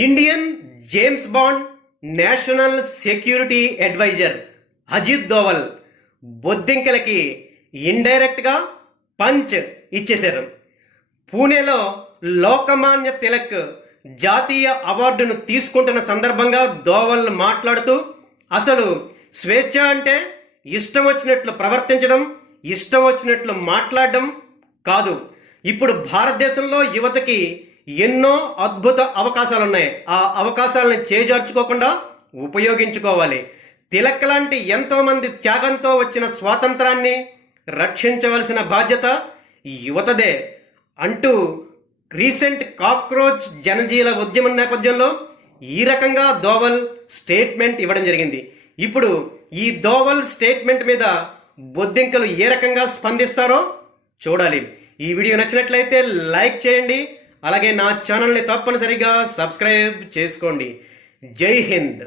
Indian James Bond national security adviser Ajit Doval బొద్దింకలకి ఇండైరెక్ట్గా punch ఇచ్చేశారు. పూణేలో లోకమాన్య తిలక్ జాతీయ అవార్డును తీసుకుంటున్న సందర్భంగా దోవల్ మాట్లాడుతూ అసలు స్వేచ్ఛ అంటే ఇష్టం వచ్చినట్లు ప్రవర్తించడం, ఇష్టం వచ్చినట్లు మాట్లాడడం కాదు. ఇప్పుడు భారతదేశంలో యువతకి ఎన్నో అద్భుత అవకాశాలు ఉన్నాయి. ఆ అవకాశాలను చేజార్చుకోకుండా ఉపయోగించుకోవాలి. తిలక్ లాంటి ఎంతోమంది త్యాగంతో వచ్చిన స్వాతంత్రాన్ని రక్షించవలసిన బాధ్యత యువతదే అంటూ రీసెంట్ కాక్రోచ్ జనజీల ఉద్యమం నేపథ్యంలో ఈ రకంగా దోవల్ స్టేట్మెంట్ ఇవ్వడం జరిగింది. ఇప్పుడు ఈ దోవల్ స్టేట్మెంట్ మీద బొద్దింకలు ఏ రకంగా స్పందిస్తారో చూడాలి. ఈ వీడియో నచ్చినట్లయితే లైక్ చేయండి, అలాగే నా ఛానల్ని తప్పనిసరిగా సబ్స్క్రైబ్ చేసుకోండి. జై హింద్.